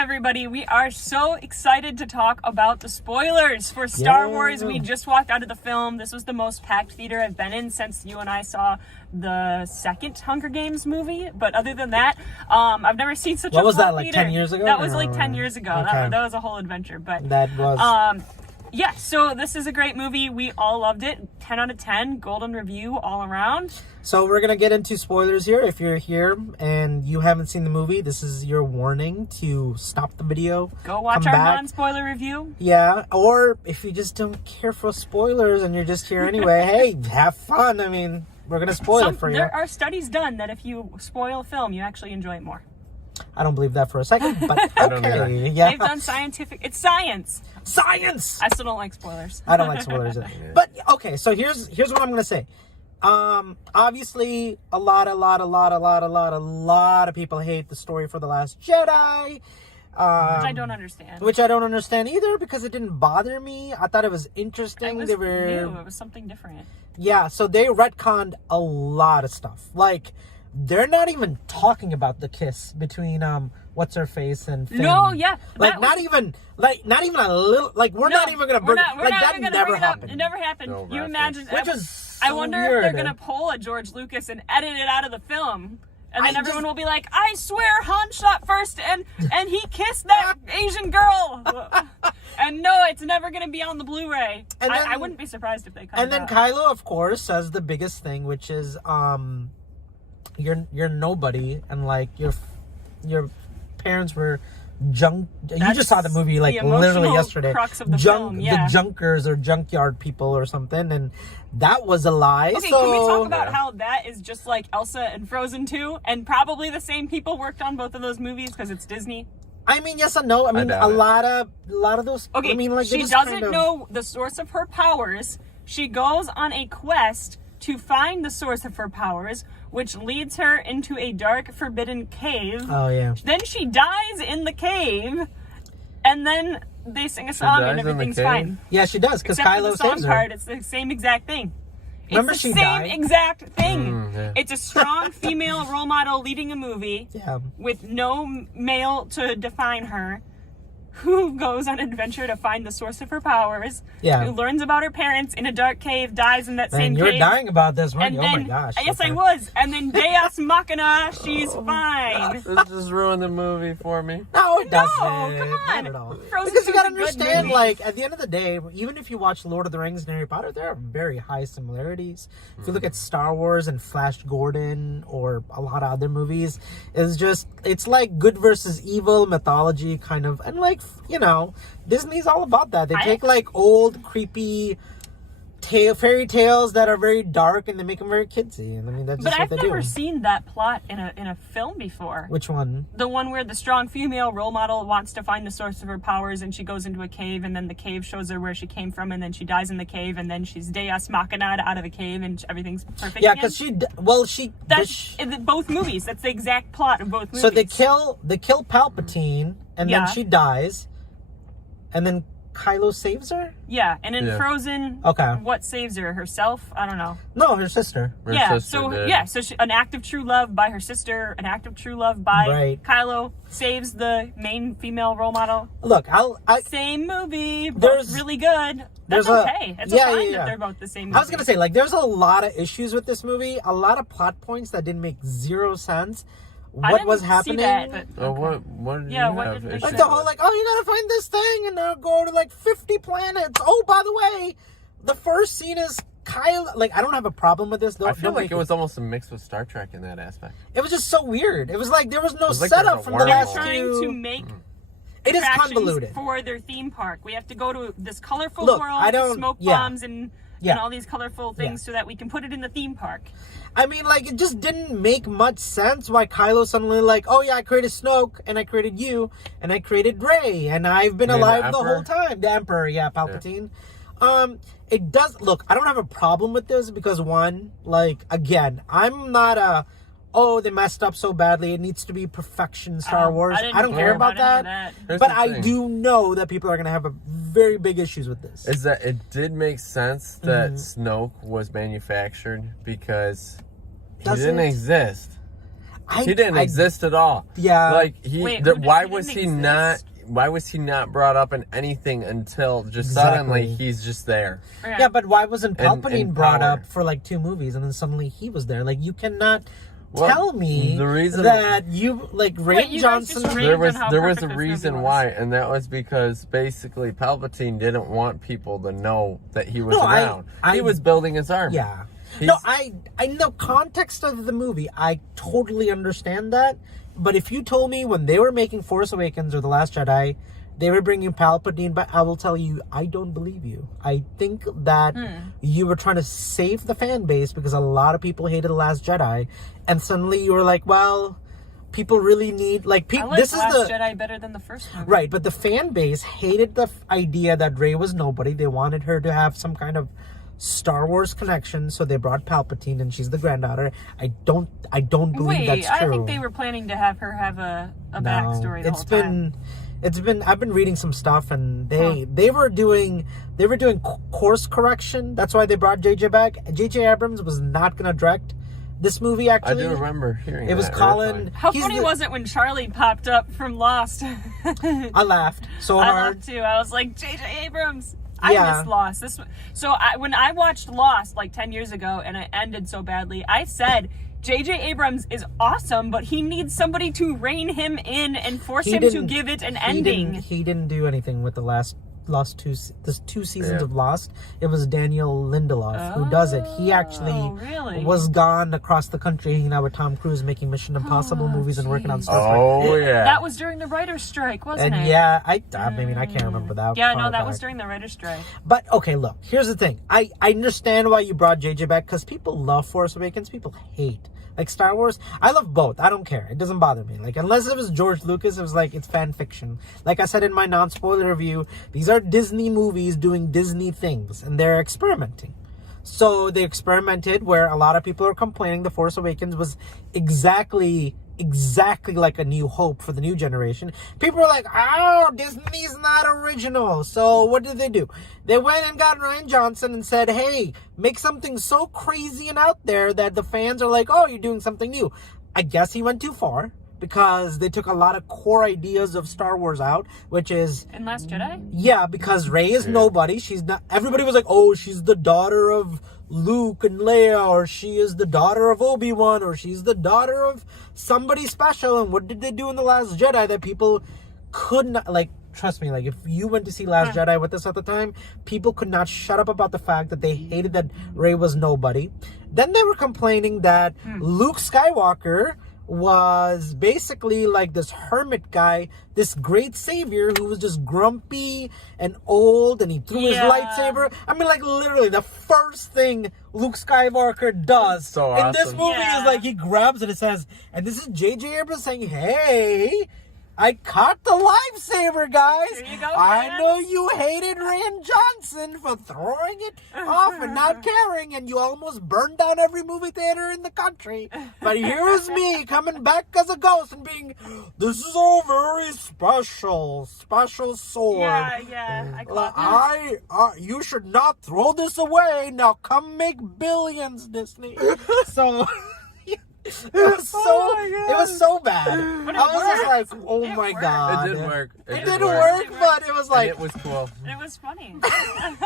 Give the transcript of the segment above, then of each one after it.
everybody. We are so excited to talk about the spoilers for Star Wars. We just walked out of the film. This was the most packed theater I've been in since you and I saw the second Hunger Games movie. But other than that, I've never seen such a full theater. What was that, like 10 years ago? That was like 10 years ago. Okay. That was a whole adventure. But that was... yeah, so this is a great movie. We all loved it. 10 out of 10. Golden review all around. So we're going to get into spoilers here. If you're here and you haven't seen the movie, this is your warning to stop the video. Go watch our non-spoiler review. Yeah, or if you just don't care for spoilers and you're just here anyway, hey, have fun. I mean, we're going to spoil it for you. There are studies done that if you spoil a film, you actually enjoy it more. I don't believe that for a second, but okay. Yeah. They've done scientific... It's science! Science! I still don't like spoilers. I don't like spoilers. But, okay, so here's what I'm going to say. Obviously, a lot of people hate the story for The Last Jedi. Which I don't understand. Which I don't understand either, because it didn't bother me. I thought it was interesting. It was new. It was something different. Yeah, so they retconned a lot of stuff. Like... They're not even talking about the kiss between what's her face and Finn. No, yeah, like not even a little. Like we're not even gonna bring. That never happened. It never happened. No, you imagine? Which is so I wonder weird. if they're gonna pull a George Lucas and edit it out of the film, and then everyone will be like, "I swear, Han shot first, and he kissed that Asian girl." And no, it's never gonna be on the Blu-ray. And then, I wouldn't be surprised if they cut it out. And then Kylo, of course, says the biggest thing, which is You're nobody, and like your parents were junk. You just saw the movie like literally yesterday. Crux of the film, yeah. The junkers or junkyard people or something, and that was a lie. Okay, can we talk about how that is just like Elsa and Frozen 2, and probably the same people worked on both of those movies because it's Disney? I mean, yes and no. I mean, a lot of those. Okay, I mean, like she doesn't know the source of her powers. She goes on a quest to find the source of her powers, which leads her into a dark, forbidden cave. Oh, yeah. Then she dies in the cave, and then they sing a song and everything's fine. Yeah, she does, because Kylo saves her. Part, it's the same exact thing. Remember it's she the same died? exact thing. Yeah. It's a strong female role model leading a movie with no male to define her, who goes on an adventure to find the source of her powers, who learns about her parents in a dark cave, dies in that same cave. You're dying about this, weren't you? Oh my gosh. Yes, I was. And then Deus Machina, she's fine. This just ruined the movie for me. No, it doesn't. No, come on. Not at all. Frozen because you gotta movie. understand, like, at the end of the day, even if you watch Lord of the Rings and Harry Potter, there are very high similarities. If you look at Star Wars and Flash Gordon or a lot of other movies, it's like good versus evil mythology kind of, and like, you know, Disney's all about that. They take like old, creepy fairy tales that are very dark and they make them very kidsy. And I mean, that's just what they do. But I've never seen that plot in a film before. Which one? The one where the strong female role model wants to find the source of her powers and she goes into a cave and then the cave shows her where she came from and then she dies in the cave and then she's Deus Machina out of the cave and everything's perfect. Yeah, because that's in both movies. That's the exact plot of both movies. So they kill Palpatine and then she dies. And then Kylo saves her? Yeah, and in Frozen, what saves her? Herself? I don't know. No, her sister. So an act of true love by her sister, an act of true love by Kylo saves the main female role model. Look, same movie, but really good. That's okay. It's fine that they're both the same movie. I was gonna say, like, there's a lot of issues with this movie, a lot of plot points that didn't make zero sense. What was happening? See that, but, what did you have? Like the whole, like, oh, you gotta find this thing and they'll go to like 50 planets. Oh, by the way, the first scene is Kyle. Like, I don't have a problem with this. I feel like it was almost a mix with Star Trek in that aspect. It was just so weird. It was like there was no setup from the last two. They're trying to make it is convoluted for their theme park. We have to go to this colorful world with smoke bombs and all these colorful things so that we can put it in the theme park. I mean, like, it just didn't make much sense why Kylo suddenly, like, oh yeah, I created Snoke, and I created you, and I created Rey, and I've been alive the whole time. The Emperor, Palpatine. Yeah. It does, look, I don't have a problem with this, because one, like, again, I'm not they messed up so badly, it needs to be perfection Star Wars. I don't care about that. But I do know that people are going to have very big issues with this. Is that it did make sense that Snoke was manufactured because he didn't exist. He didn't exist at all. Yeah. Like Wait, why he was didn't he not? exist? Why was he not brought up in anything until just Exactly. suddenly he's just there? Yeah, but why wasn't Palpatine in brought power. up for like 2 movies and then suddenly he was there? Like, you cannot Well, tell me the reason- that you like Ray Wait, you guys Johnson. just There was on how there was perfect a this movie reason was. why, and that was because basically Palpatine didn't want people to know that he was No, around. He was building his army. Yeah. He's- No, I know context of the movie. I totally understand that. But if you told me when they were making Force Awakens or The Last Jedi, they were bringing Palpatine back, I will tell you, I don't believe you. I think that you were trying to save the fan base because a lot of people hated The Last Jedi, and suddenly you were like, well, people really need like I people. like This Last is the Jedi better than the first one. right, but the fan base hated the idea that Rey was nobody. They wanted her to have some kind of Star Wars connection, so they brought Palpatine, and she's the granddaughter. I don't believe that's true. I think they were planning to have her have a backstory the whole time. I've been reading some stuff, and they were doing course correction. That's why they brought JJ back. JJ Abrams was not going to direct this movie. Actually, I do remember hearing it was that Colin. originally. How funny was it when Charlie popped up from Lost? I laughed so I hard. laughed too. I was like, J.J. Abrams. I Yeah. missed Lost. When I watched Lost like 10 years ago and it ended so badly, I said, J.J. Abrams is awesome, but he needs somebody to rein him in and force him to give it an ending. He didn't do anything with the last two seasons Yeah. of Lost. It was Daniel Lindelof who does it. He actually really? was gone across the country hanging out with Tom Cruise, making Mission Impossible movies and working on Star Trek. Oh yeah. That was during the writer's strike, wasn't And it? yeah, I mean, I can't remember that. Yeah, far no, that back. was during the writer's strike. But okay, look, here's the thing. I understand why you brought JJ back, because people love Force Awakens. People hate like Star Wars. I love both. I don't care. It doesn't bother me. Like, unless it was George Lucas, it was like, it's fan fiction. Like I said in my non-spoiler review, these are Disney movies doing Disney things, and they're experimenting. So they experimented where a lot of people are complaining The Force Awakens was exactly like A New Hope for the new generation. People are like, oh, Disney's not original. So what did they do? They went and got Rian Johnson and said, hey, make something so crazy and out there that the fans are like, oh, you're doing something new. I guess he went too far, because they took a lot of core ideas of Star Wars out, which is... In Last Jedi? Yeah, because Rey is nobody. She's not... Everybody was like, oh, she's the daughter of Luke and Leia, or she is the daughter of Obi-Wan, or she's the daughter of somebody special. And what did they do in The Last Jedi that people could not... Like, trust me, like, if you went to see Last Jedi with us at the time, people could not shut up about the fact that they hated that Rey was nobody. Then they were complaining that Luke Skywalker was basically like this hermit guy, this great savior who was just grumpy and old, and he threw his lightsaber. I mean, like, literally the first thing Luke Skywalker does So in this awesome. movie is like, he grabs it and says, and this is J.J. Abrams saying, hey, I caught the lightsaber, guys. There you go, I fans. know you hated Rian Johnson for throwing it off and not caring, and you almost burned down every movie theater in the country. But here's me coming back as a ghost and being, this is all very special sword. Yeah, I caught that. You should not throw this away. Now come make billions, Disney. So... It was so bad. But I was just like, worked. oh It my worked. god. It did work. It did work, but it was And like, it was cool. It was funny. and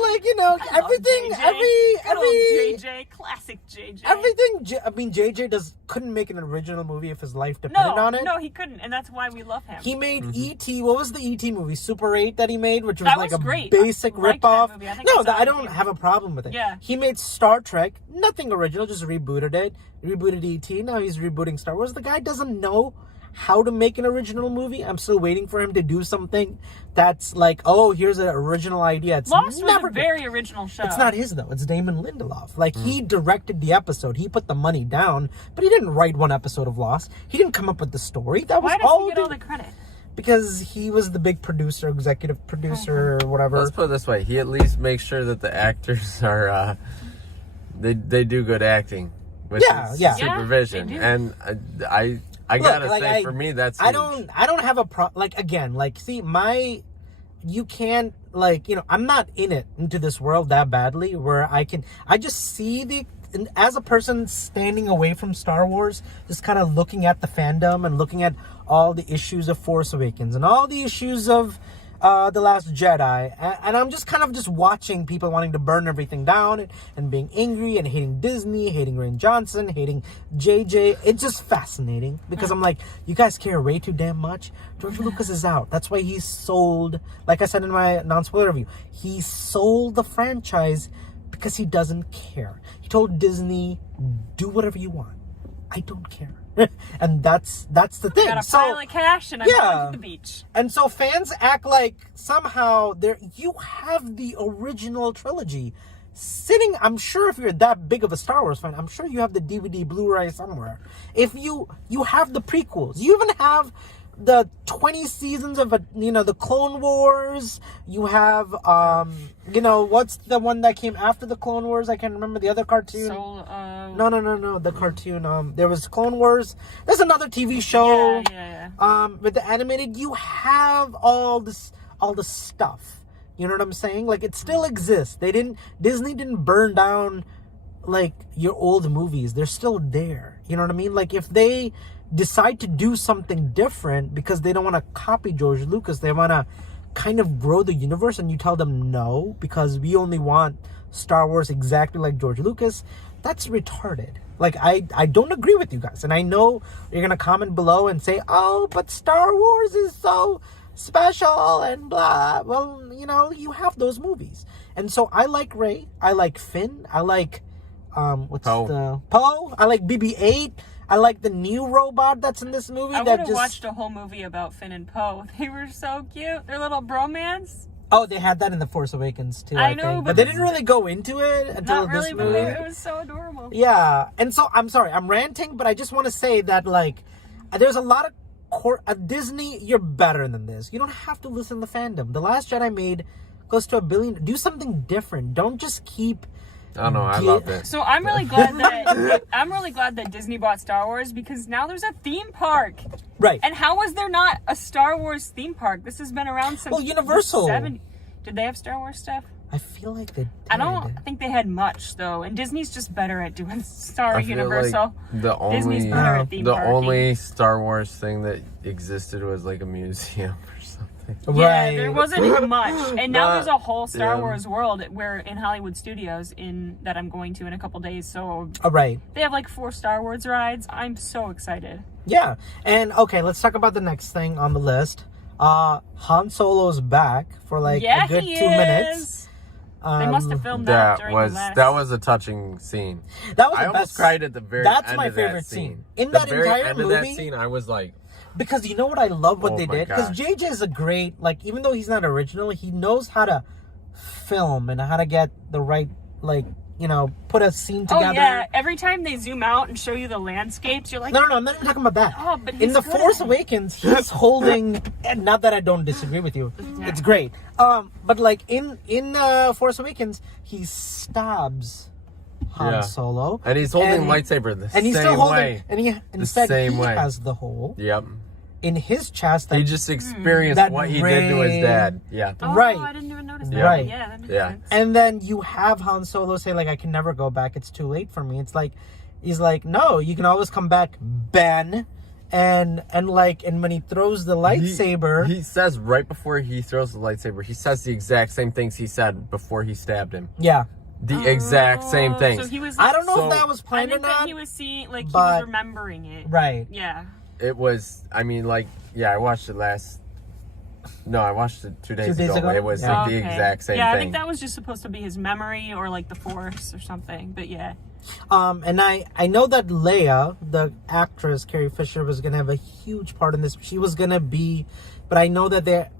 like, you know, everything, Good old JJ, classic JJ. everything. I mean, JJ couldn't make an original movie if his life depended on it. No, he couldn't, and that's why we love him. He made E.T. What was the E.T. movie? Super 8 that he made, which was That like was a great. basic I liked ripoff. that movie. I think No, I saw I it don't too. have a problem with it. Yeah. He made Star Trek, nothing original, just rebooted it. Rebooted E.T. Now he's rebooting Star Wars. The guy doesn't know how to make an original movie. I'm still waiting for him to do something that's like, oh, here's an original idea. It's Lost was never a very original show. It's not his though. It's Damon Lindelof. Like he directed the episode. He put the money down, but he didn't write one episode of Lost. He didn't come up with the story. That was Why does all. he get all the credit? Because he was the big producer, executive producer, or whatever. Let's put it this way: he at least makes sure that the actors are they do good acting with his supervision. they do. And I gotta say, for me, that's huge. I don't have a like, again, like, see, you can't, like, you know, I'm not into this world that badly where I just see the as a person standing away from Star Wars, just kind of looking at the fandom and looking at all the issues of Force Awakens and all the issues of The Last Jedi, and I'm just kind of just watching people wanting to burn everything down and being angry and hating Disney, hating Rian Johnson, hating JJ. It's just fascinating because I'm like, you guys care way too damn much. George Lucas is out. That's why he sold, like I said in my non-spoiler review, he sold the franchise because he doesn't care. He told Disney, do whatever you want. I don't care. And that's the thing. I got a pile of cash and I'm going to the beach. And so fans act like somehow you have the original trilogy sitting. I'm sure if you're that big of a Star Wars fan, I'm sure you have the DVD Blu-ray somewhere. If you have the prequels, you even have the 20 seasons of the Clone Wars. You have what's the one that came after the Clone Wars? I can't remember the other cartoon. No, the cartoon. There was Clone Wars. There's another TV show. Yeah. With the animated, you have all the stuff. You know what I'm saying? Like, it still exists. Disney didn't burn down like your old movies. They're still there. You know what I mean? Like, if they decide to do something different because they don't want to copy George Lucas, they want to kind of grow the universe, and you tell them no because we only want Star Wars exactly like George Lucas, that's retarded. Like, I don't agree with you guys, and I know you're gonna comment below and say, oh, but Star Wars is so special and blah. Well, you have those movies, and so I like Rey, I like Finn, I like Poe, I like BB-8. I like the new robot that's in this movie. I would have watched a whole movie about Finn and Poe. They were so cute. Their little bromance. Oh, they had that in The Force Awakens too, I I know, think. But they didn't really go into it until this movie. But it was so adorable. Yeah, and so I'm sorry, I'm ranting, but I just want to say that, like, there's a lot of Disney, you're better than this. You don't have to listen to fandom. The Last Jedi made close to $1 billion. Do something different. Don't just keep... I don't know. I love it. So I'm really glad that Disney bought Star Wars, because now there's a theme park. Right. And how was there not a Star Wars theme park? This has been around since Universal. the 70s. Did they have Star Wars stuff? I feel like they did. I don't think they had much though, and Disney's just better at doing Universal. Like Disney's better at theme parking. only Star Wars thing that existed was like a museum or something. Yeah, right. there wasn't much, and now there's a whole Star Wars world where in Hollywood Studios that I'm going to in a couple days. So right, they have like 4 Star Wars rides. I'm so excited. Yeah, and okay, let's talk about the next thing on the list. Han Solo's back for like a good 2 minutes. They must have filmed that during the last... That was a touching scene. That was I almost cried at the very end. That's my favorite scene. In the that very entire end movie, of that scene, I was like, because you know what I love what they did? Because gosh. JJ is a great, like, even though he's not original, he knows how to film and how to get the right, like, put a scene together. Oh yeah, every time they zoom out and show you the landscapes, you're like... No, I'm not even talking about that. Oh, but in The Force Awakens, he's holding, and not that I don't disagree with you, it's great. But like in Force Awakens, he stabs Han Solo. And he's holding lightsaber the and he's same still holding, way. And he has the hole. Yep. In his chest. He just experienced what he did to his dad. Yeah. Oh, right. I didn't even notice that. Right. Yeah, that makes sense. And then you have Han Solo say, like, I can never go back. It's too late for me. It's like, he's like, no, you can always come back, Ben. And when he throws the lightsaber, he says right before he throws the lightsaber, he says the exact same things he said before he stabbed him. Yeah. The exact same things. So he was, I don't know if that was planned or I think not. that he was seeing, like, he was remembering it. Right. Yeah. It was, I watched it I watched it 2 days ago. It was like the exact same thing. Yeah, I think that was just supposed to be his memory or like the Force or something, but yeah. And I know that Leia, the actress, Carrie Fisher, was going to have a huge part in this. She was going to be, but I know that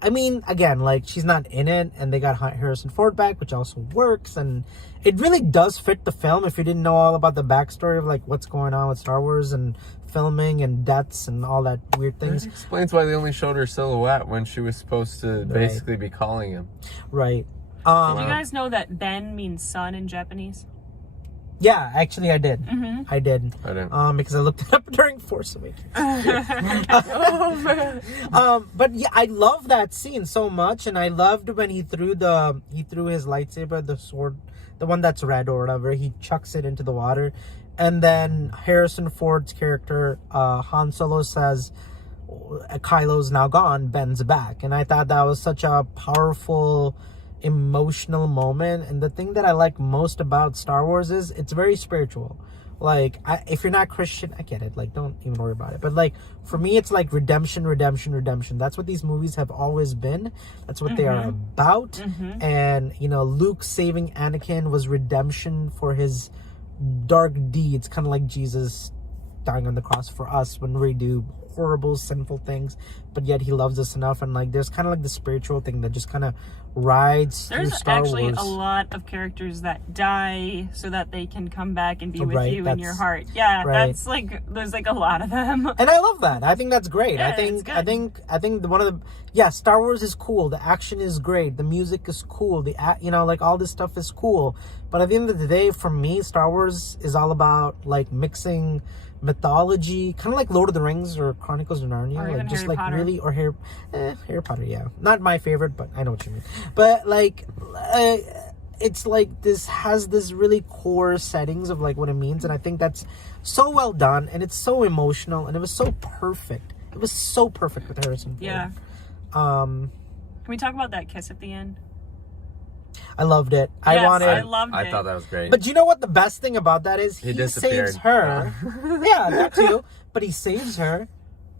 again, like, she's not in it, and they got Harrison Ford back, which also works, and it really does fit the film if you didn't know all about the backstory of, like, what's going on with Star Wars and filming and deaths and all that weird things. It explains why they only showed her silhouette when she was supposed to basically be calling him. Right. Did you guys know that Ben means son in Japanese? Yeah, actually I did. Mm-hmm. I did. I didn't. Because I looked it up during Force Awakens. Oh, man. But yeah, I love that scene so much, and I loved when he threw his lightsaber, the sword, the one that's red or whatever, he chucks it into the water. And then Harrison Ford's character, Han Solo, says, Kylo's now gone, Ben's back. And I thought that was such a powerful, emotional moment. And the thing that I like most about Star Wars is it's very spiritual. Like, if you're not Christian, I get it. Like, don't even worry about it. But, like, for me, it's like redemption, redemption, redemption. That's what these movies have always been. That's what they are about. And, you know, Luke saving Anakin was redemption for his dark deeds. Kind of like Jesus dying on the cross for us when we do horrible, sinful things. But yet he loves us enough. And, like, there's kind of like the spiritual thing that just kind of rides through Star Wars. There's actually a lot of characters that die so that they can come back and be with you in your heart. Yeah, that's like, there's like a lot of them. And I love that. I think that's great. Yeah, I think one of the, Star Wars is cool. The action is great. The music is cool. You know, like all this stuff is cool. But at the end of the day, for me, Star Wars is all about like mixing mythology, kind of like Lord of the Rings or Chronicles of Narnia, or like just Harry like Potter. Really, or Harry Potter, yeah, not my favorite, but I know what you mean. But like, it's like this has this really core settings of like what it means, and I think that's so well done, and it's so emotional, and it was so perfect. It was so perfect with Harrison Ford. Yeah. Can we talk about that kiss at the end? I loved it. Yes, I loved it. I thought that was great. But you know what the best thing about that is? He disappeared. saves her. Yeah, that too. But he saves her,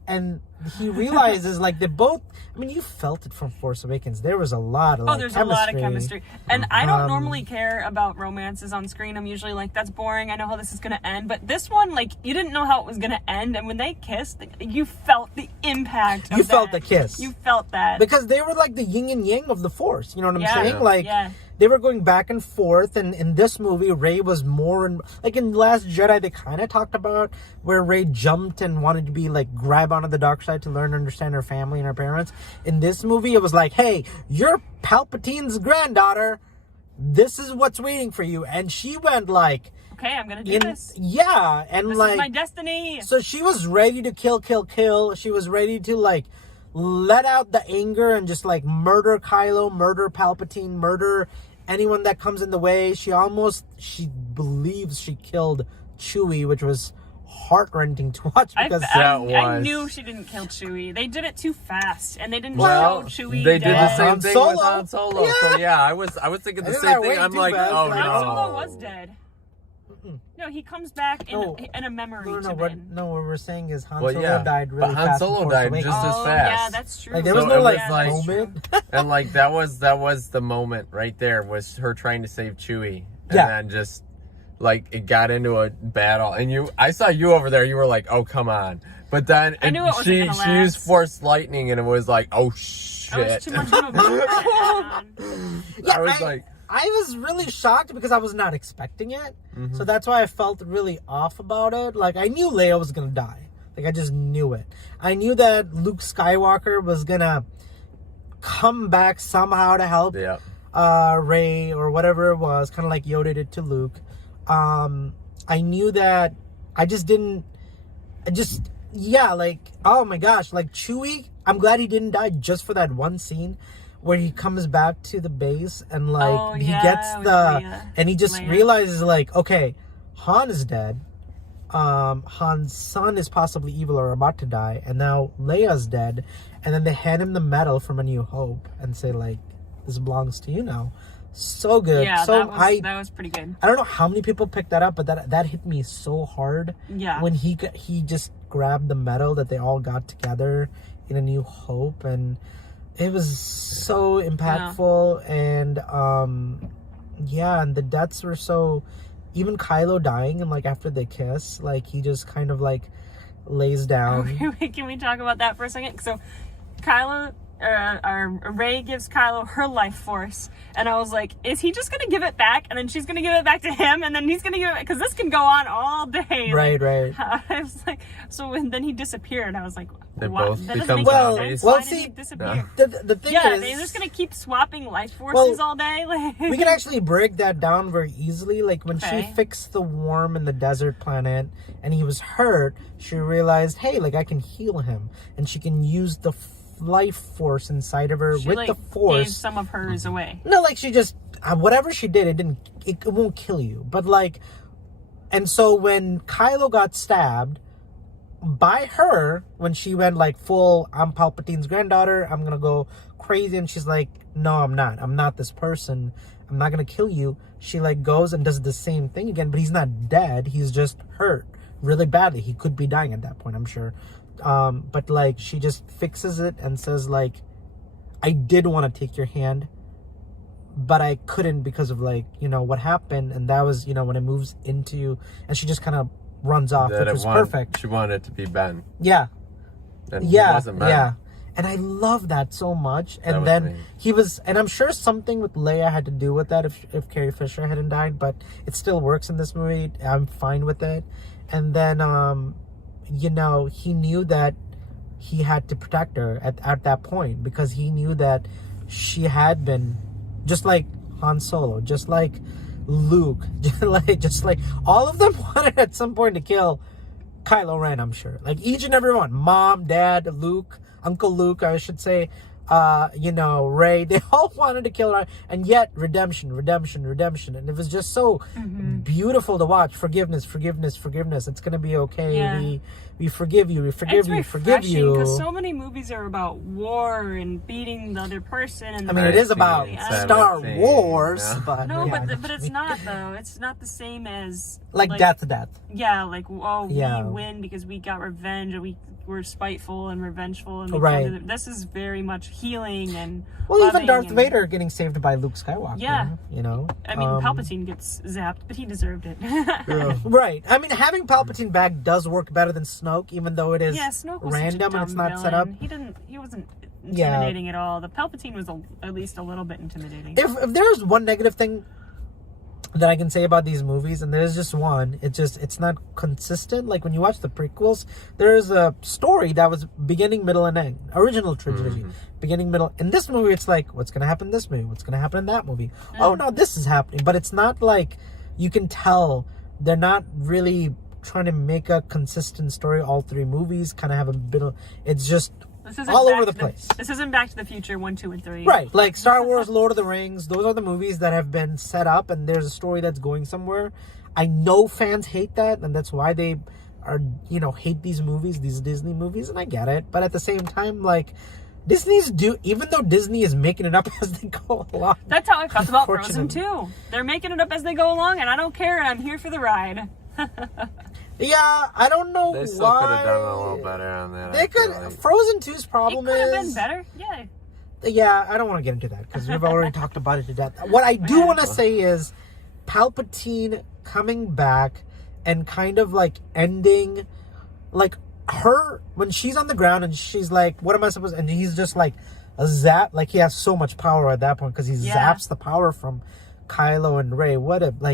and he realizes like they both. I mean, you felt it from Force Awakens. There was a lot of there's a lot of chemistry. And I don't normally care about romances on screen. I'm usually like, that's boring. I know how this is going to end. But this one, like, you didn't know how it was going to end. And when they kissed, you felt the impact of You felt the kiss. You felt that. Because they were like the yin and yang of the Force. You know what I'm saying? Yeah. Like, they were going back and forth. And in this movie, Rey was more... like in Last Jedi, they kind of talked about where Rey jumped and wanted to be like, grab onto the dark side to learn and understand her family and her parents. In this movie, it was like, hey, you're Palpatine's granddaughter. This is what's waiting for you. And she went like... okay, I'm going to do this. Yeah. And this like... is my destiny. So she was ready to kill. She was ready to like let out the anger and just like murder Kylo, murder Palpatine, murder anyone that comes in the way. She believes she killed Chewie, which was heart-rending to watch because I knew she didn't kill Chewie. They did it too fast, and they didn't show Chewie. They did the same Han thing Solo. with Han Solo. Yeah. So yeah, I was thinking the same thing. I'm like, oh no. Han Solo was dead. No, he comes back in a memory to Ben. What we're saying is Han Solo died really but Han fast. Solo in Force died Awakens. just as fast. Yeah, that's true. Like there So was no it like was like- moment. And like that was the moment right there was her trying to save Chewie, and then just like it got into a battle, and I saw you over there. You were like, "Oh, come on!" But then I knew it wasn't gonna she used last. Force lightning, and it was like, "Oh shit!" That was too much of a man. Yeah, I was like, I was really shocked because I was not expecting it. So that's why I felt really off about it. Like, I knew Leia was going to die. Like, I just knew it. I knew that Luke Skywalker was going to come back somehow to help Rey or whatever it was, kind of like Yoda did to Luke. I knew that like, oh my gosh, like Chewie, I'm glad he didn't die just for that one scene where he comes back to the base and like he gets and he just realizes like, okay, Han is dead. Han's son is possibly evil or about to die, and now Leia's dead, and then they hand him the medal from A New Hope and say like, this belongs to you now. So good. Yeah, so that was pretty good. I don't know how many people picked that up, but that hit me so hard. Yeah. When he just grabbed the medal that they all got together in A New Hope, and it was so impactful. And and the deaths were so. Even Kylo dying and like after they kiss, like he just kind of like lays down. Can we talk about that for a second? So, Rey gives Kylo her life force, and I was like, is he just gonna give it back, and then she's gonna give it back to him, and then he's gonna give it, because this can go on all day. Right. I was like, so when then he disappeared, I was like, they what? both That become doesn't make zombies. sense. Well, Why see, did he disappear? The thing is, they're just gonna keep swapping life forces all day. Like, we can actually break that down very easily. Like when she fixed the worm in the desert planet and he was hurt, she realized, hey, like I can heal him, and she can use the life force inside of her she, with like, the force. gave some of hers away. No, like she just whatever she did, it won't kill you. But like, and so when Kylo got stabbed by her, when she went like full, I'm Palpatine's granddaughter, I'm gonna go crazy, and she's like, no, I'm not this person, I'm not gonna kill you. She like goes and does the same thing again, but he's not dead, he's just hurt really badly. He could be dying at that point, I'm sure. But like, she just fixes it and says like, I did want to take your hand, but I couldn't because of like, what happened. And that was, when it moves into, and she just kind of runs off, which was perfect. She wanted it to be Ben. Yeah. And he wasn't Ben. Yeah. And I love that so much. And then he was, and I'm sure something with Leia had to do with that if Carrie Fisher hadn't died, but it still works in this movie. I'm fine with it. And then, he knew that he had to protect her at that point, because he knew that she had been, just like Han Solo, just like Luke, just like all of them wanted at some point to kill Kylo Ren, I'm sure. Like each and every one, Mom, Dad, Luke, Uncle Luke, I should say, Rey, they all wanted to kill her, and yet redemption, and it was just so beautiful to watch. Forgiveness. It's gonna be okay. Yeah. We forgive you. We forgive you. Because so many movies are about war and beating the other person. And I mean, it is about Star Wars, but but it's not though. It's not the same as like death to death. Yeah, we win because we got revenge, and we're spiteful and revengeful, and this is very much healing and even Darth Vader getting saved by Luke Skywalker. Yeah, I mean, Palpatine gets zapped, but he deserved it. Right. I mean, having Palpatine back does work better than Snoke, even though it is Snoke was random and it's not villain. set up. He wasn't intimidating at all. The Palpatine was at least a little bit intimidating. If there's one negative thing that I can say about these movies, and there's just one, it's not consistent. Like when you watch the prequels, there's a story that was beginning, middle, and end. Original trilogy, beginning, middle. In this movie, it's like, what's gonna happen in this movie? What's gonna happen in that movie? Oh no, this is happening. But it's not like, you can tell they're not really trying to make a consistent story. All three movies kind of have a bit of, it's just all over the place. This isn't Back to the Future 1, 2, and 3. Right, like Star Wars, Lord of the Rings, those are the movies that have been set up and there's a story that's going somewhere. I know fans hate that, and that's why they are, hate these movies, these Disney movies, and I get it. But at the same time, like, even though Disney is making it up as they go along. That's how I felt about Frozen 2. They're making it up as they go along, and I don't care, and I'm here for the ride. Yeah, I don't know why. They still could have done a little better on that. They could. Like. Frozen 2's problem it could have been better. Yeah. Yeah, I don't want to get into that because we've already talked about it to death. What I do want to say is Palpatine coming back and kind of like ending, like her when she's on the ground and she's like, "What am I supposed?" And he's just like a zap. Like he has so much power at that point because he zaps the power from Kylo and Rey.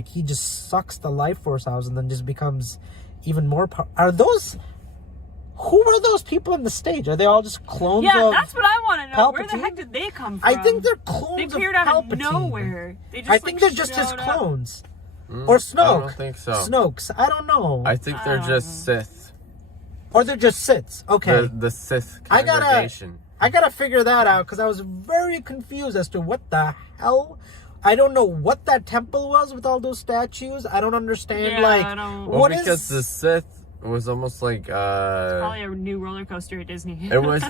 He just sucks the life force out and then just becomes even more who are those people on the stage? Are they all just clones of that's what I want to know. Palpatine? Where the heck did they come from? I think they're clones they of appeared out of Palpatine. nowhere. I think they're just his clones. Or Snoke. I don't think so. Snokes. I don't know. I think they're just Sith. Or they're just Siths. Okay. The Sith congregation. I gotta figure that out because I was very confused as to what the hell. I don't know what that temple was with all those statues. I don't understand. Because the Sith was almost like probably a new roller coaster at Disney. it was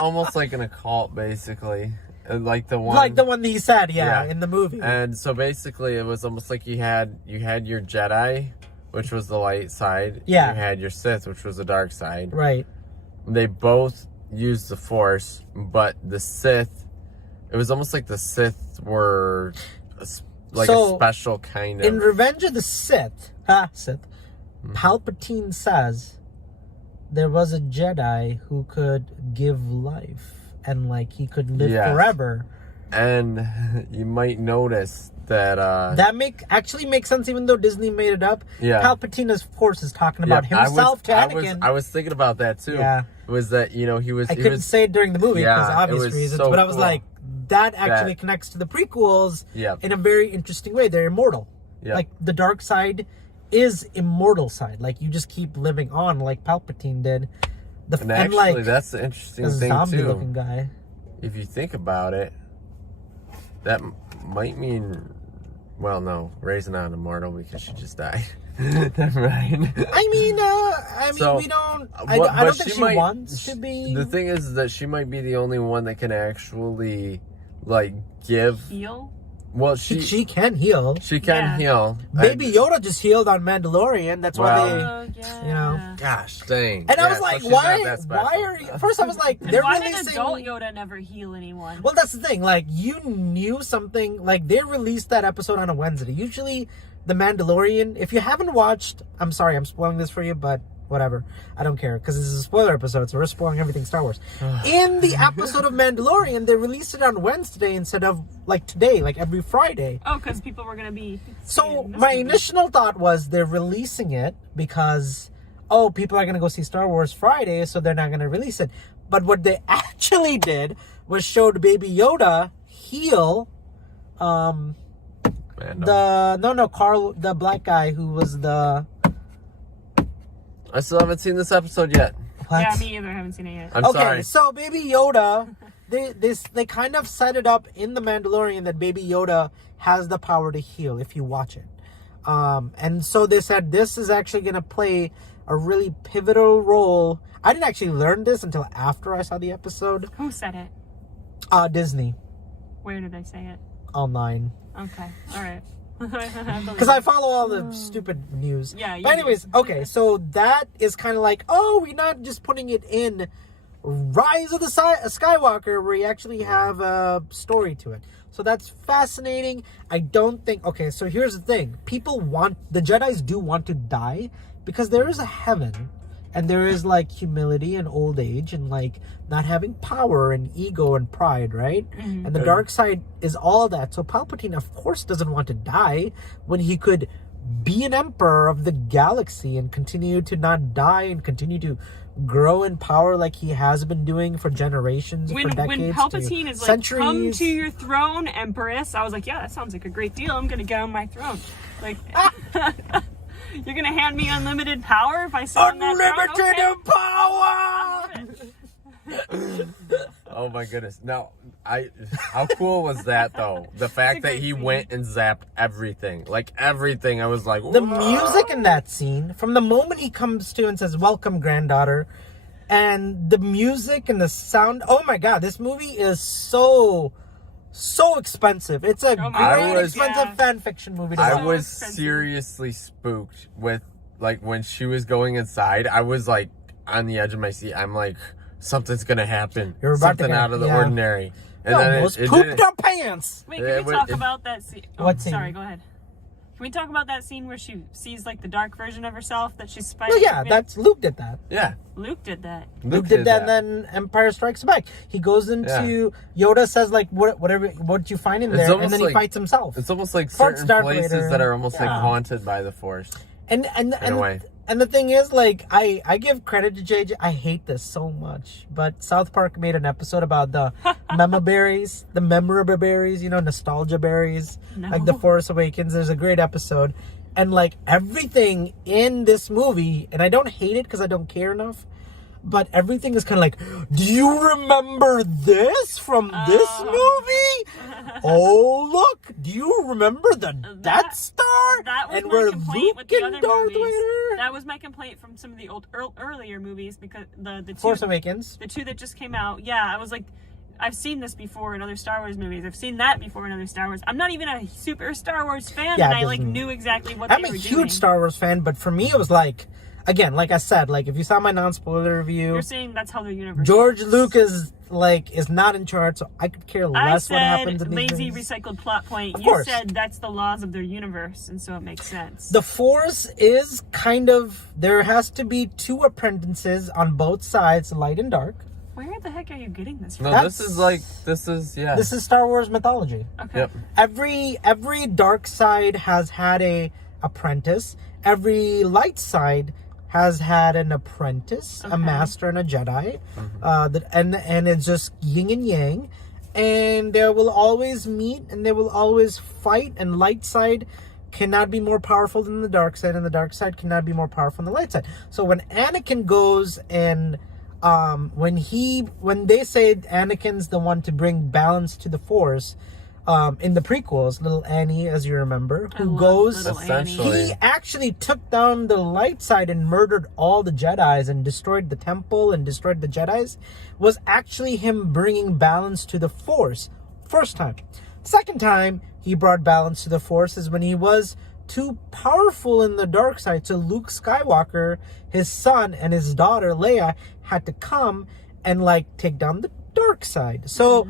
almost like an occult, basically. Like the one that he said, in the movie. And so basically it was almost like you had your Jedi, which was the light side. Yeah. You had your Sith, which was the dark side. Right. They both used the Force, but the Sith, it was almost like the Sith were a special kind of... In Revenge of the Sith, Palpatine says there was a Jedi who could give life and he could live forever. And you might notice that that actually makes sense, even though Disney made it up. Yeah. Palpatine, of course, is talking about himself to Anakin. I was thinking about that too. Yeah. Was that he was... I couldn't say it during the movie because obvious reasons, but I was like, that actually connects to the prequels in a very interesting way. They're immortal. Yep. Like the dark side is immortal side. Like you just keep living on, like Palpatine did. That's the interesting thing zombie-looking guy. If you think about it, that might mean Well, no, Rey's not immortal because she just died. Never mind. I mean, So, we don't. I but don't think she might, wants to be. The thing is that she might be the only one that can actually, like, give. Heal? Well, she can heal. She can Yeah. heal. Baby Yoda just healed on Mandalorian. That's why they. Oh, yeah. You know. Gosh, dang. And I was so like, she's not why? that special. Why are you? First, I was like, And they're why releasing. did adult Yoda never heal anyone? Well, that's the thing. Like, you knew something. Like, they released that episode on a Wednesday. Usually, The Mandalorian. If you haven't watched, I'm sorry, I'm spoiling this for you, but whatever. I don't care because this is a spoiler episode, so we're spoiling everything Star Wars. In the episode of Mandalorian, they released it on Wednesday instead of like today, like every Friday. Oh, because people were going to be... So seeing this my movie. initial thought was they're releasing it because, people are going to go see Star Wars Friday, so they're not going to release it. But what they actually did was showed Baby Yoda heal Mando. Carl, the black guy who was the... I still haven't seen this episode yet. What? Yeah, me either. I haven't seen it yet. I'm Okay, sorry. so Baby Yoda, they kind of set it up in The Mandalorian that Baby Yoda has the power to heal if you watch it. And so they said this is actually going to play a really pivotal role. I didn't actually learn this until after I saw the episode. Who said it? Disney. Where did they say it? Online. Okay. All right. Because I follow all the stupid news. Yeah, you But anyways, do. okay, so that is kind of like, we're not just putting it in Rise of the Skywalker, where you actually have a story to it. So that's fascinating. I don't think... Okay, so here's the thing. The Jedis do want to die because there is a heaven. And there is, like, humility and old age and, like, not having power and ego and pride, right? Mm-hmm. And the dark side is all that. So Palpatine, of course, doesn't want to die when he could be an emperor of the galaxy and continue to not die and continue to grow in power like he has been doing for generations, for decades, when Palpatine is like, centuries. come to your throne, Empress, I was like, yeah, that sounds like a great deal. I'm going to get on my throne. Like... You're gonna hand me unlimited power if I sit on that throne? Unlimited power! Oh my goodness. No, how cool was that though? The fact that he went and zapped everything. Like everything. I was like, The "Whoa." music in that scene, from the moment he comes to and says, "Welcome, granddaughter," and the music and the sound, oh my god, this movie is so expensive. It's a great expensive fan fiction movie to watch. I was seriously spooked with, like, when she was going inside, I was like on the edge of my seat. I'm like, something's gonna happen. You're about to Something get- out of the yeah. ordinary. And You then almost it pooped didn't. our pants. Wait, Yeah, can we but talk it- about that scene? Oh, What scene? Sorry, go ahead. Can we talk about that scene where she sees, like, the dark version of herself that she's Oh fighting? yeah, that's Luke did that. Yeah. Luke did that. Luke did that, and then Empire Strikes Back. He goes into Yoda says like what you find in It's there, and almost then he like- fights himself. It's almost like Farts certain Darth places Vader. that are almost like Yeah. haunted by the Force. And In a way. And the thing is, like, I give credit to JJ. I hate this so much, but South Park made an episode about the berries, the memorable berries, nostalgia berries, No. like The Force Awakens. There's a great episode, and like everything in this movie, and I don't hate it because I don't care enough, but everything is kind of like, do you remember this from this movie? Oh, look, do you remember the Death Star? That was and my where complaint with Luke the and other Darth movies. Vader? That was my complaint from some of the old earlier movies because the Force two, Awakens. the two that just came out. Yeah, I was like, I've seen this before in other Star Wars movies. I've seen that before in other Star Wars. I'm not even a super Star Wars fan, Yeah, and it I like doesn't- knew exactly what I'm they a were huge doing. Star Wars fan, but for me it was like, again, like I said, like if you saw my non-spoiler review, You're saying that's how their universe George works. Lucas is not in charge, so I could care I less what happens said in these lazy things. recycled plot point. Of You course. said that's the laws of their universe, and so it makes sense. The Force is kind of, there has to be two apprentices on both sides, light and dark. Where the heck are you getting this from? No, That's- this is This is Star Wars mythology. Okay. Yep. Every dark side has had a apprentice. Every light side has had an apprentice, a Okay. master, and a Jedi. And it's just yin and yang. And they will always meet and they will always fight. And light side cannot be more powerful than the dark side, and the dark side cannot be more powerful than the light side. So when Anakin goes and when they say Anakin's the one to bring balance to the Force, in the prequels, little Annie, as you remember, I who love goes. little Essentially. He actually took down the light side and murdered all the Jedis and destroyed the temple and destroyed the Jedis. Was actually him bringing balance to the Force. First time. Second time he brought balance to the Force is when he was too powerful in the dark side. So Luke Skywalker, his son, and his daughter Leia had to come and like take down the dark side. So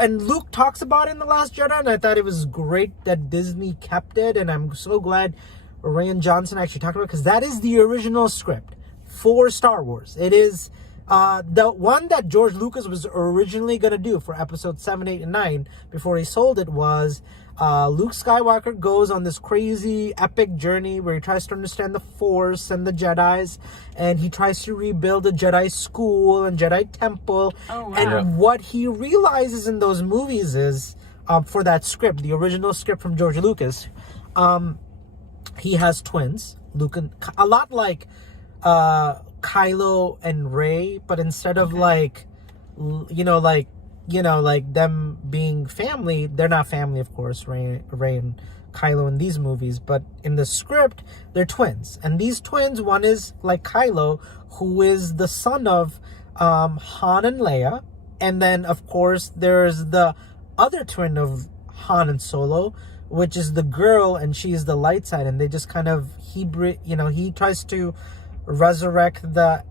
and Luke talks about it in The Last Jedi, and I thought it was great that Disney kept it, and I'm so glad Rian Johnson actually talked about it, because that is the original script for Star Wars. It is the one that George Lucas was originally going to do for episode 7, 8, and 9 before he sold it was Luke Skywalker goes on this crazy epic journey where he tries to understand the Force and the Jedis, and he tries to rebuild a Jedi school and Jedi temple. Oh, wow. And what he realizes in those movies is, for that script, the original script from George Lucas, he has twins, Luke and a lot like Kylo and Rey, but instead of like them being family, they're not family, of course, Rey and Kylo in these movies, but in the script, they're twins. And these twins, one is like Kylo, who is the son of Han and Leia. And then, of course, there's the other twin of Han and Solo, which is the girl, and she's the light side. And they just kind of, he tries to resurrect the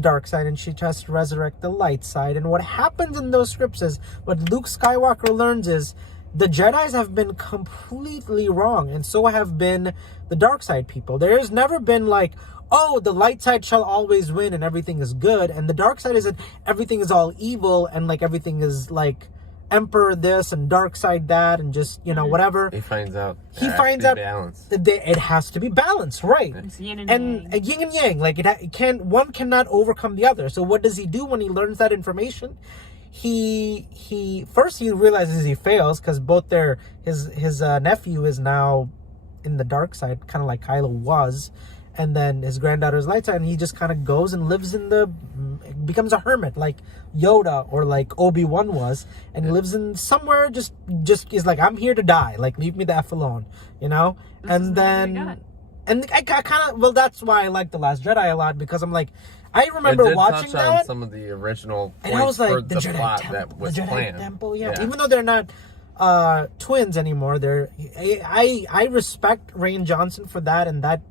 dark side, and she tries to resurrect the light side. And what happens in those scripts is, what Luke Skywalker learns is, the Jedis have been completely wrong, and so have been the dark side people. There's never been like, oh, the light side shall always win and everything is good, and the dark side is that everything is all evil and like everything is like Emperor this and dark side that, and just whatever. He finds out balance. It has to be balanced, right? It's yin and yang. Yin and yang, like one cannot overcome the other. So what does he do when he learns that information? He first realizes he fails, because both his nephew is now in the dark side, kind of like Kylo was, and then his granddaughter's light side, and he just kind of goes and lives becomes a hermit like Yoda or like Obi-Wan was, and he lives in somewhere just is like, I'm here to die, like leave me the F alone, and then I kind of, that's why I like The Last Jedi a lot, because I'm like, I remember watching touch that on some of the original points, and I was like, for the Jedi plot Temple, that was the Jedi planned. Temple, yeah. Even though they're not twins anymore, I respect Rian Johnson for that, and that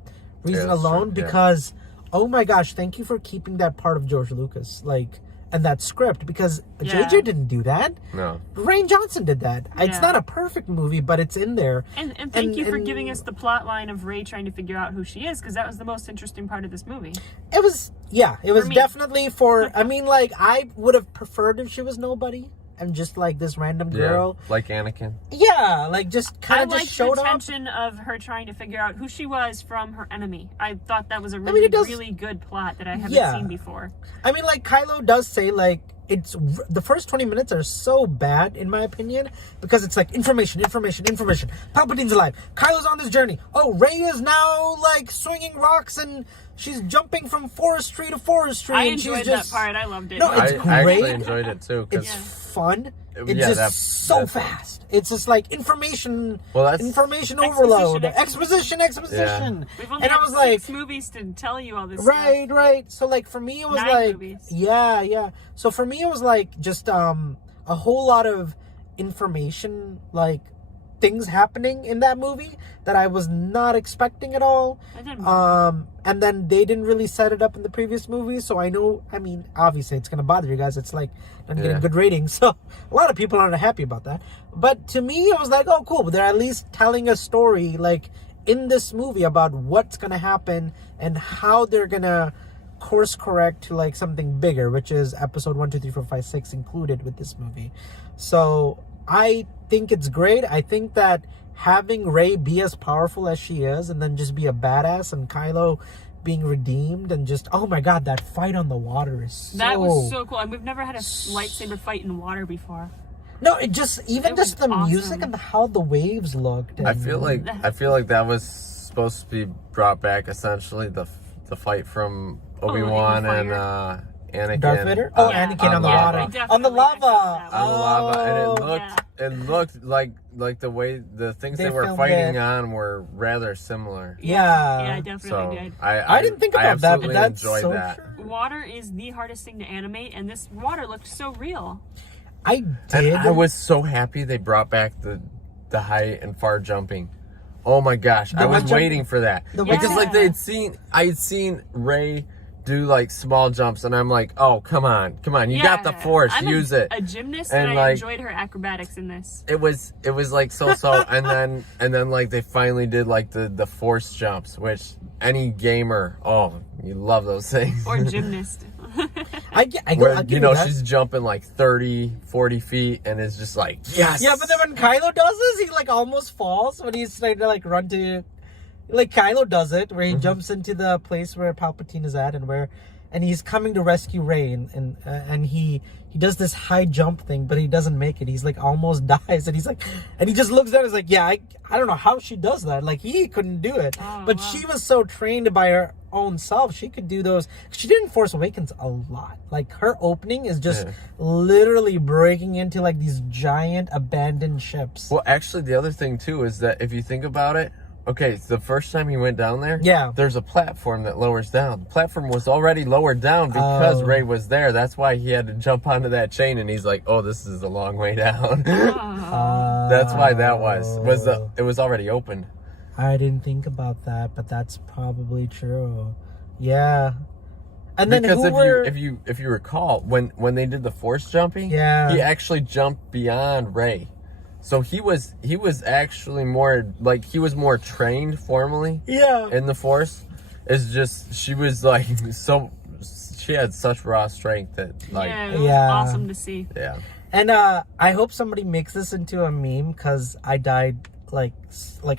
reason alone, because oh my gosh, thank you for keeping that part of George Lucas, like, and that script, because JJ didn't do that. No, Rian Johnson did that. It's not a perfect movie, but it's in there. And thank you for giving us the plot line of Rey trying to figure out who she is, because that was the most interesting part of this movie. It was definitely I mean, like, I would have preferred if she was nobody and just like this random girl, like Anakin. Yeah, like just kind of just showed up. I liked the tension of her trying to figure out who she was from her enemy. I thought that was a really good plot that I haven't seen before. I mean, like, Kylo does say, like, it's the first 20 minutes are so bad, in my opinion, because it's like information. Palpatine's alive. Kylo's on this journey. Oh, Rey is now like swinging rocks and she's jumping from forestry to forestry. I enjoyed that part. I loved it. No, it's great. I actually enjoyed it too. It's fun. It's just so fast. It's just like information overload. Exposition. Yeah. We've only had 6 movies to tell you all this stuff. Right. So like for me it was 9 movies. Yeah. So for me it was like just a whole lot of information, like things happening in that movie that I was not expecting at all. I didn't. And then they didn't really set it up in the previous movies, so I mean, obviously it's gonna bother you guys. It's like not getting good ratings, so a lot of people aren't happy about that. But to me, it was like, oh, cool. They're at least telling a story, like in this movie, about what's gonna happen and how they're gonna course correct to like something bigger, which is episode 1, 2, 3, 4, 5, 6 included with this movie. So I think it's great. I think that having Rey be as powerful as she is, and then just be a badass, and Kylo being redeemed, and just, oh my god, that fight on the water is that was so cool. And we've never had a lightsaber fight in water before. No, it just the awesome. music and how the waves looked. And I feel like that was supposed to be brought back, essentially the fight from Obi-Wan and Anakin. Darth Vader? Anakin on the water. On the lava, and it looked it looked like the way the things they were filmed fighting it. on were rather similar. Yeah. Yeah, I definitely did. I didn't think about that, but absolutely that's enjoyed so that. true. Water is the hardest thing to animate, and this water looked so real. I did. And I was so happy they brought back the high and far jumping. Oh my gosh, I was waiting for that because like I had seen Ray do like small jumps, and I'm like, oh come on, you got the force, use it. A gymnast, and I enjoyed her acrobatics in this. It was like so, and then like they finally did like the force jumps, which any gamer, you love those things. Or gymnast. You know, she's jumping like 30, 40 feet, and it's just like, yes. Yeah, but then when Kylo does this, he like almost falls when he's trying to like run to, like Kylo does it, where he jumps into the place where Palpatine is at, and he's coming to rescue Rey, and he does this high jump thing, but he doesn't make it. He's like almost dies, and he's like, and he just looks down and is like, yeah, I don't know how she does that. Like he couldn't do it, but she was so trained by her own self, she could do those. She did in Force Awakens a lot. Like her opening is just literally breaking into like these giant abandoned ships. Well, actually, the other thing too is that if you think about it, okay, the first time he went down there, there's a platform that lowers down. The platform was already lowered down because Rey was there. That's why he had to jump onto that chain, and he's like, oh, this is a long way down. That's why that it was already open. I didn't think about that, but that's probably true. Yeah. And then because if you recall, when they did the force jumping, he actually jumped beyond Rey. So he was actually more like he was more trained formally. Yeah. In the Force. It's just she was like she had such raw strength that like it was awesome to see. Yeah. And I hope somebody makes this into a meme because I died like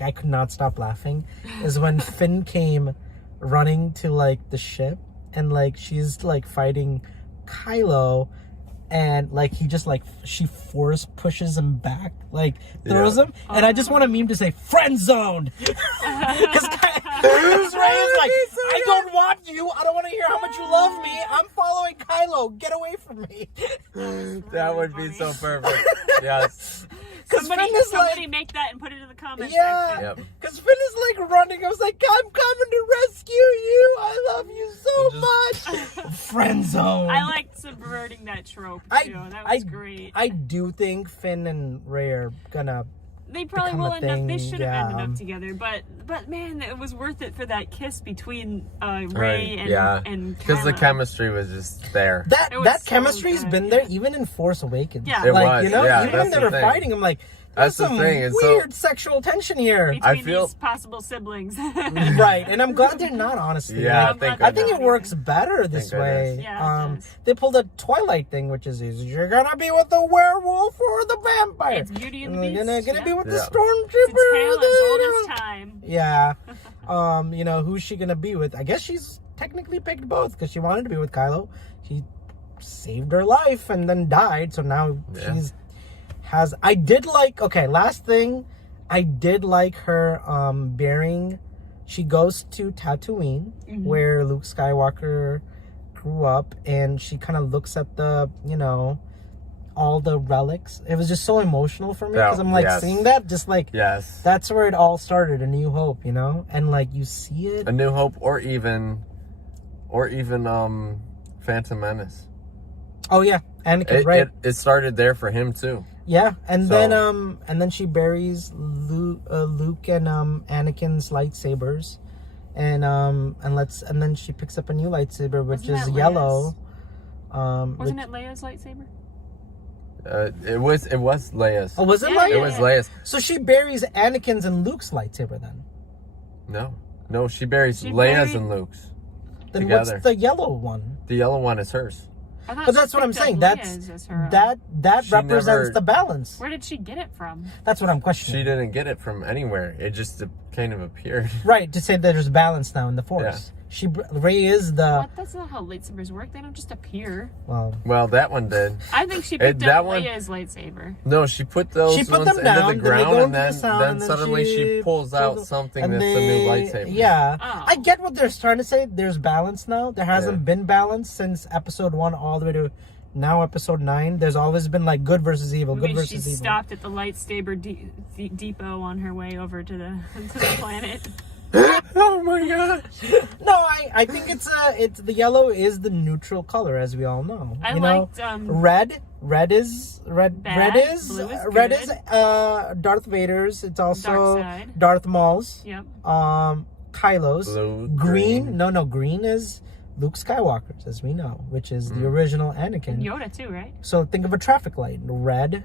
I could not stop laughing. Is when Finn came running to like the ship and like she's like fighting Kylo. And like he just like she force pushes him back, like throws him, and I just want a meme to say "friend zoned" because Ray is like, I don't want you. I don't want to hear how much you love me. I'm following Kylo. Get away from me. That would be so perfect. Yes. Somebody make that and put it in the comments. Yeah, because Finn is like running. I was like, I'm coming to rescue you. I love you so much. Friend zone. I liked subverting that trope too. That was great. I do think Finn and Rey are gonna. They probably will end up. They should have ended up together, but man, it was worth it for that kiss between Rey and because the chemistry was just there. That chemistry's been there even in Force Awakens. Yeah, it was. Even when they were fighting, I'm like, there's some weird sexual tension here between these possible siblings. Right, and I'm glad they're not, honestly. Yeah, I think it works better this way. Yeah, they pulled a Twilight thing, which is you're gonna be with the werewolf or the vampire. It's Beauty and the Beast. Gonna be with the stormtrooper. It's as old as time. Yeah. Who's she gonna be with? I guess she's technically picked both because she wanted to be with Kylo. He saved her life and then died, so now last thing, I did like her burying. She goes to Tatooine, where Luke Skywalker grew up, and she kind of looks at the, all the relics. It was just so emotional for me because I'm like seeing that, just like that's where it all started, A New Hope, and like you see it. A New Hope, or even Phantom Menace. Oh yeah, Anakin, right? It started there for him too. Yeah, and then she buries Luke and Anakin's lightsabers, and then she picks up a new lightsaber which is yellow. Wasn't it Leia's lightsaber? It was Leia's. Oh, was it Leia? It was Leia's. So she buries Anakin's and Luke's lightsaber then? No, she buries Leia's and Luke's. Then together. What's the yellow one? The yellow one is hers. But that's what I'm saying. That represents the balance. Where did she get it from? That's what I'm questioning. She didn't get it from anywhere. It just kind of appeared. Right, to say that there's balance now in the Force. Rey is the... What? That's not how lightsabers work. They don't just appear. Well, that one did. I think she picked up Leia's lightsaber. No, she put those ones into the ground, and then suddenly she pulls out something that's a new lightsaber. Yeah. I get what they're trying to say. There's balance now. There hasn't been balance since Episode 1 all the way to now episode 9. There's always been like good versus evil, good versus evil. She stopped at the lightsaber depot on her way over to the planet. Oh my gosh! No, I think it's the yellow is the neutral color, as we all know. I you liked red is Darth Vader's. It's also Darth Maul's. Yep. Kylo's. Blue, green. No, green is Luke Skywalker's, as we know, which is the original Anakin. And Yoda too, right? So think of a traffic light: red,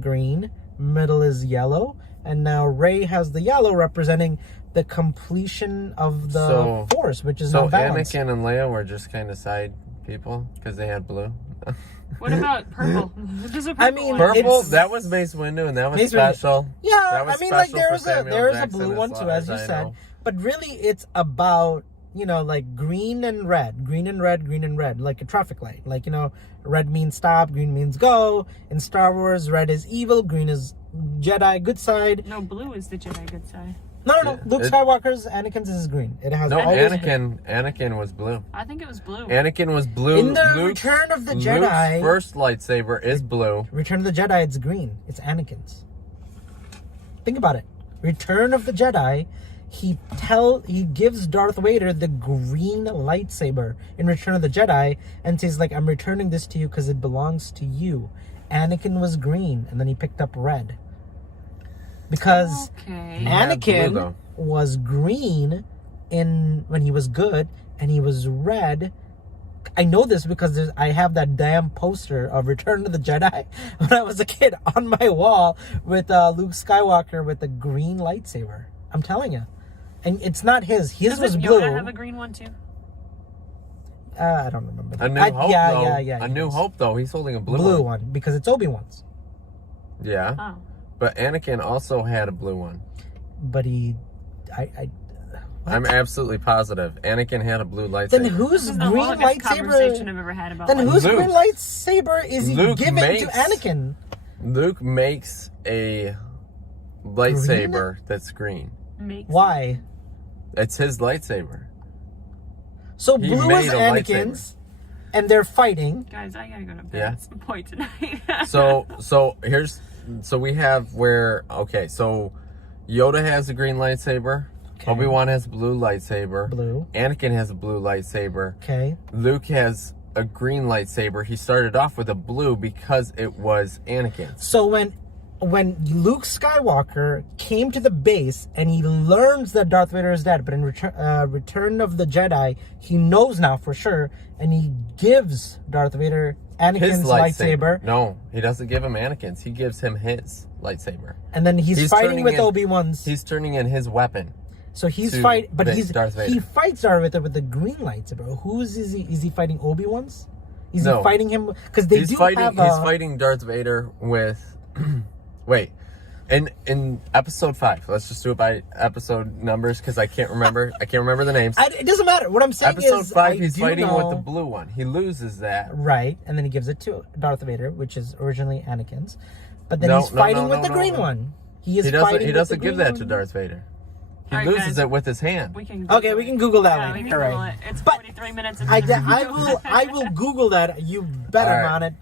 green, middle is yellow, and now Rey has the yellow representing the completion of the Force, which is not balanced. So Anakin and Leia were just kind of side people because they had blue. What about purple? Purple. That was Mace Windu, and that was special. Yeah, like there is a blue one too, as you said. But really, it's about like green and red, green and red, green and red, like a traffic light. Like red means stop, green means go. In Star Wars, red is evil, green is Jedi good side. No, blue is the Jedi good side. No. Luke Skywalker's, Anakin's is green. It has Anakin was blue. I think it was blue. Anakin was blue. In the Return of the Jedi, Luke's first lightsaber is blue. Return of the Jedi, it's green. It's Anakin's. Think about it. Return of the Jedi, he gives Darth Vader the green lightsaber in Return of the Jedi, and says like, "I'm returning this to you because it belongs to you." Anakin was green, and then he picked up red. Because Anakin was green when he was good, and he was red. I know this because I have that damn poster of Return of the Jedi when I was a kid on my wall with Luke Skywalker with the green lightsaber. I'm telling you. And it's not his. His was blue. Does Yoda have a green one too? I don't remember. A New Hope, though. A New Hope, though. He's holding a blue one because it's Obi-Wan's. Yeah. Oh. But Anakin also had a blue one. But I'm absolutely positive. Anakin had a blue lightsaber. Then whose green lightsaber? Conversation I've ever had about. Then whose green lightsaber is he giving to Anakin? Luke makes a lightsaber that's green. Why? It's his lightsaber. So blue is Anakin's, and they're fighting. Guys, I gotta go to bed. Yeah. It's the point tonight. So we have where, so Yoda has a green lightsaber. Okay. Obi-Wan has a blue lightsaber. Blue. Anakin has a blue lightsaber. Okay. Luke has a green lightsaber. He started off with a blue because it was Anakin's. So when Luke Skywalker came to the base and he learns that Darth Vader is dead, but in Return of the Jedi, he knows now for sure, and he gives Darth Vader Anakin's lightsaber. No, he doesn't give him Anakin's. He gives him his lightsaber. And then he's fighting with Obi-Wan's. He's turning in his weapon. So he's fighting, but he fights Darth Vader with the green lightsaber. Is he fighting Obi-Wan's? Is he fighting him? Because he's fighting Darth Vader with. Wait, in episode 5, let's just do it by episode numbers because I can't remember. I can't remember the names. It doesn't matter. What I'm saying is, episode 5, he's fighting with the blue one. He loses that, right? And then he gives it to Darth Vader, which is originally Anakin's. But then he's fighting with the green one. He doesn't give that to Darth Vader. He loses it with his hand. We can Google that later. All right. It's 43 minutes. I will Google that. You bet on it.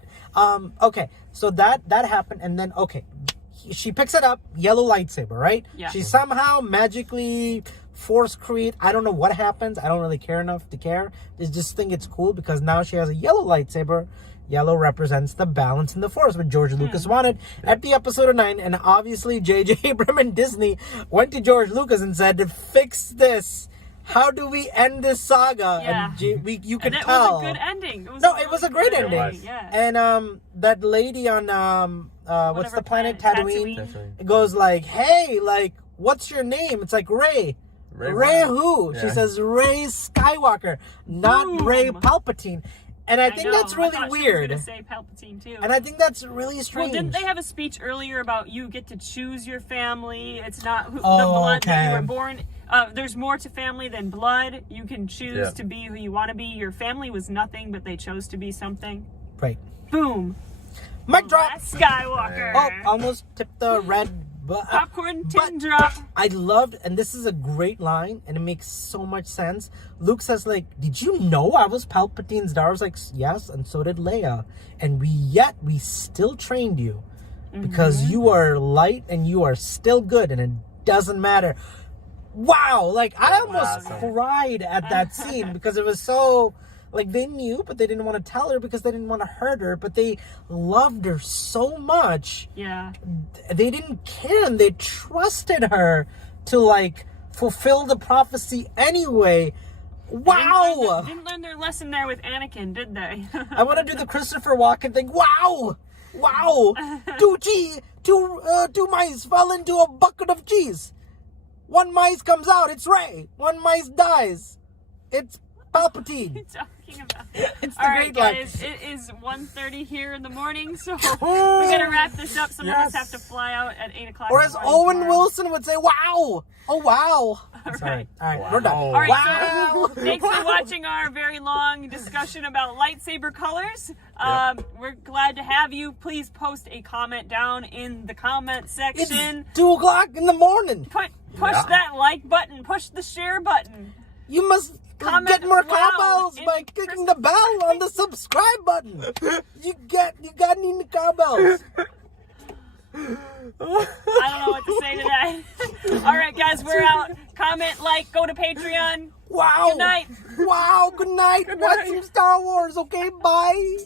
Okay, so that happened, and then she picks it up, yellow lightsaber, right? Yeah. She somehow magically force create. I don't know what happens. I don't really care enough to care. I just think it's cool because now she has a yellow lightsaber. Yellow represents the balance in the Force, what George Lucas wanted at the episode of 9. And obviously, J.J. Abrams and Disney went to George Lucas and said, "Fix this. How do we end this saga?" Yeah. And you could tell. It was a good ending. It was a great ending. Yeah. And that lady on what's the planet Tatooine? It goes like, "Hey, like, what's your name?" It's like Rey. Rey who? Yeah. She says Rey Skywalker, not Rey Palpatine. And I think that's really weird. She was gonna say Palpatine too. And I think that's really strange. Well, didn't they have a speech earlier about you get to choose your family? It's not the blood that you were born. There's more to family than blood. You can choose to be who you want to be. Your family was nothing, but they chose to be something. Right. Boom. Mic drop. Skywalker. Oh, almost tipped the red Popcorn tin drop. I loved, and this is a great line, and it makes so much sense. Luke says, like, did you know I was Palpatine's daughter? I was like, yes, and so did Leia. And we still trained you. Because you are light and you are still good, and it doesn't matter. Wow! Like, I almost cried at that scene because it was so... Like, they knew, but they didn't want to tell her because they didn't want to hurt her, but they loved her so much. Yeah. They didn't care, and they trusted her to, like, fulfill the prophecy anyway. Wow! Didn't learn their lesson there with Anakin, did they? I want to do the Christopher Walken thing. Wow! Wow! Two mice fell into a bucket of cheese. One mice comes out, it's Rey. One mice dies. It's Palpatine. What are you talking about? It's the All right, great guys, it is 1:30 here in the morning, so we're gonna wrap this up. Some of us have to fly out at 8 o'clock. Or as Owen Wilson would say, "Wow! Oh wow!" All right, wow. We're done. All right, wow. so thanks for watching our very long discussion about lightsaber colors. We're glad to have you. Please post a comment down in the comment section. It's 2 o'clock in the morning. Push that like button. Push the share button. You must get more cowbells by clicking the bell on the subscribe button. You gotta need the cowbells. I don't know what to say to that. All right, guys, we're out. Comment, like, go to Patreon. Wow. Good night. Wow. Good night. Watch some Star Wars. Okay. Bye.